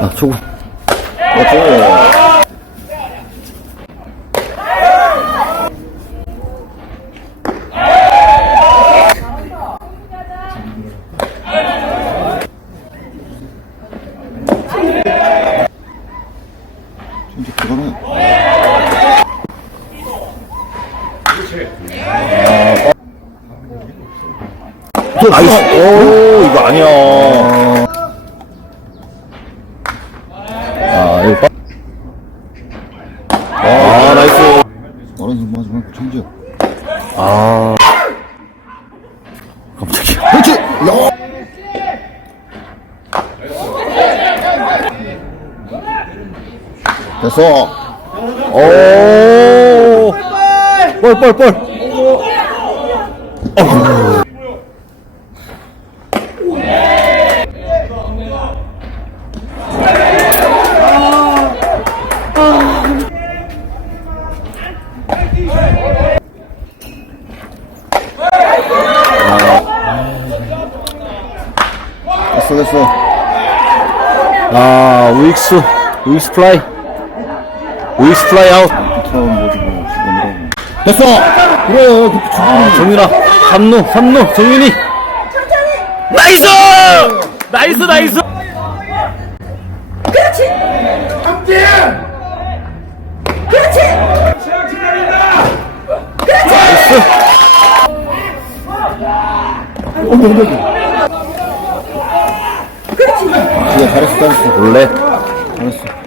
아, 초구. 그렇지. 진짜 그거는 나이스. 오, 이거 아니야. 아, 이거 빠. 아, 나이스. 승부하지 말고 천지야. 아. 깜짝이야. 그렇지. 야. 됐어. 오. 볼. 됐어 됐어. 아, 우익수. 우익수 플라이. 우익수 플라이 아웃. 됐어. 그래 아, 정윤아. 3루, 3루, 정윤이. 나이스! 나이스, 나이스! 그렇지. 그렇지. 나이스! 어머 어머 어 그래 잘했어 잘했어. 원래 잘했어.